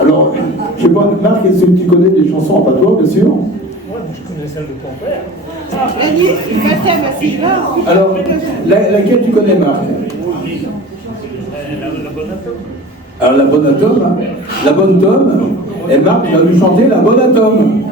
Alors, je sais pas, Marc, est-ce que tu connais des chansons en patois, bien sûr? Moi, je connais celle de ton père. Alors, laquelle tu connais, Marc? La bonne atome. Alors, la bonne atome, la bonne tome, et Marc va lui chanter la bonne atome.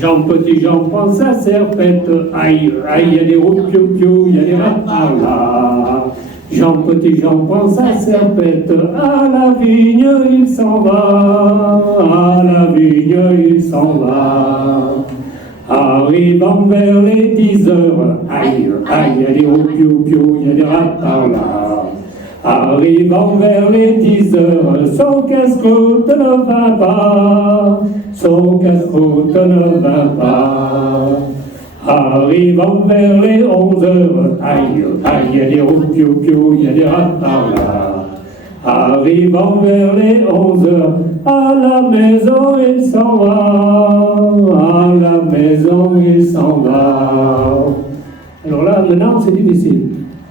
Jean Petit, Jean prend sa serpette, aïe, aïe, il y a des roues, piou, il y a des rats par là. Jean Petit, Jean prend sa serpette, à la vigne il s'en va, à la vigne il s'en va. Arrivant vers les 10 heures, aïe, aïe, il y a des roues, piou, il y a des rats par là. Arrivant vers les 10 heures, son casse-croûte ne va pas, son casse-croûte ne va pas. Arrivant vers les 11 heures, aïe, aïe, il y a des roues, piou, il y a des rats par là. Arrivant vers les 11 heures, à la maison il s'en va, à la maison il s'en va. Alors là, maintenant, c'est difficile.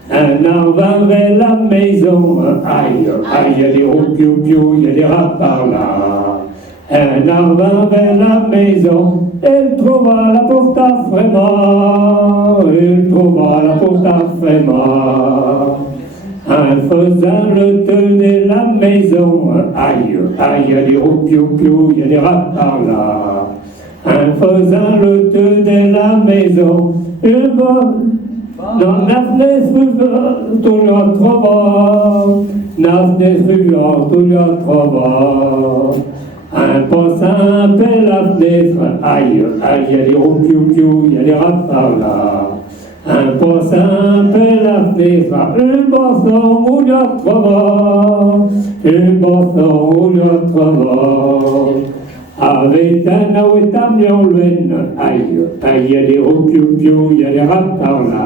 Un an va vers la maison, aïe, aïe, il y a des roues, piou, il y a des rats par là. Un an va vers la maison, elle trouva la porte à Frémont, elle trouva la porte à Frémont. Un faisan le tenait la maison, aïe, aïe, il y a des roues, piou, il y a des rats par là. Un faisan le tenait la maison, il va dans la fenêtre, tout le trova, la fenêtre, tout le trova. Un passant appelle la fenêtre, aïe, aïe, il y a des roues, piou, il y a des rats par là. Un passant appelle la fenêtre, un basson où il y a trova, un basson où il y a trova. Avec un ouet à miaouen, aïe, aïe, il y a des roues, piou, il y a des rats par là.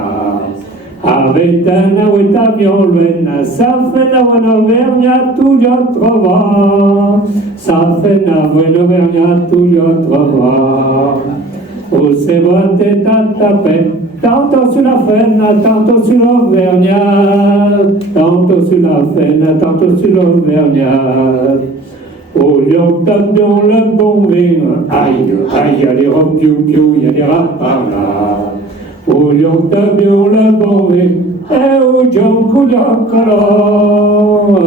Avec un ouet à miaouen, ça fait la bonne auvergnat, tout y a trova. Ça fait la bonne auvergnat, tout y a trova. Où c'est bon tête à taper, tantôt sur la fenne, tantôt sur l'auvergnat, tantôt sur la fenne, tantôt sur l'auvergnat. Au lion tapion le bon vin, aïe, aïe, il y a des robes, piou, il y a des rats par là. Au lion tapion le bon vin, et au John Couliacolo,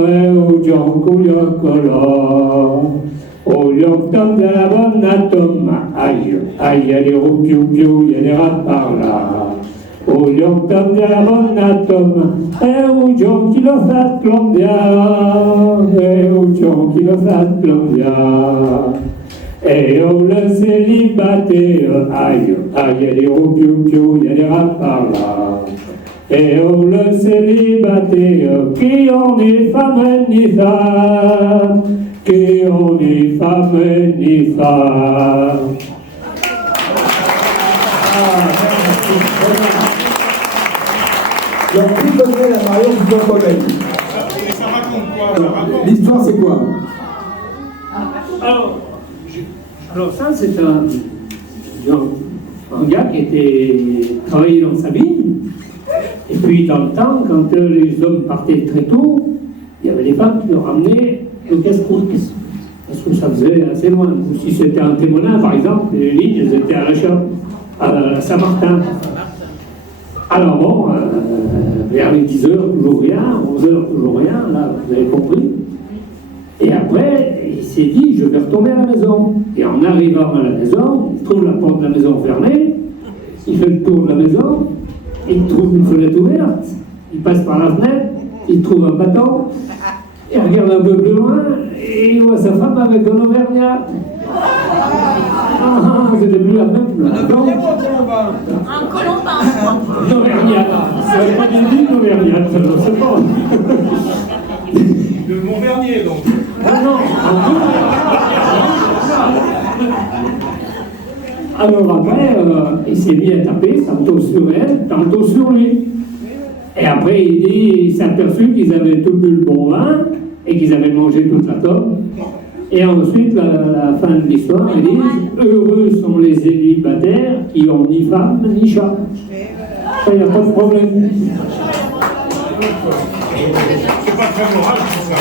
et au John Couliacolo. Au lion tapion la bonne atome, aïe, aïe, il y a des robes, piou, il y a des rats par là. Au lion tapion la bonne atome, et au John qui le fait Colombia, et au John qui le fait Colombia. Et au le célibataire, aïe, aïe, il y a des roues, piou, il y a des rats par là. Et au le célibataire, qui en est femme ni femme, qui en est femme ni femme. Alors, qui connaît la mariage du Blanc-Comède? Ça raconte quoi? L'histoire, c'est quoi? Alors ça, c'est un gars qui était travaillé dans sa vigne. Et puis, dans le temps, quand les hommes partaient très tôt, il y avait des femmes qui leur ramenaient le casse-croûte. Parce que ça faisait assez loin. Ou si c'était un témoin, par exemple, les lignes, elles étaient à l'achat, à Saint-Martin. Alors bon, vers les 10h, toujours rien, 11h, toujours rien, là, vous avez compris. Et après, il s'est dit, je vais retourner à la maison. Et en arrivant à la maison, il trouve la porte de la maison fermée, il fait le tour de la maison, il trouve une fenêtre ouverte, il passe par la fenêtre, il trouve un bâton, il regarde un peu plus loin, et il voit sa femme avec un auvergnat. Ah, c'était plus la même. Un colombin. Un auvergnat. Ça n'avait pas d'une ville d'auvergnat, je ne sais pas. De Montvernier, donc. Non. Alors après, il s'est mis à taper, tantôt sur elle, tantôt sur lui. Et après, il s'est aperçu qu'ils avaient tout bu le bon vin et qu'ils avaient mangé toute la tome. Et ensuite, la fin de l'histoire, ils disent « Heureux sont les célibataires qui ont ni femme ni chat. » Ça, il n'y a pas de problème. C'est pas très moral, tout ça.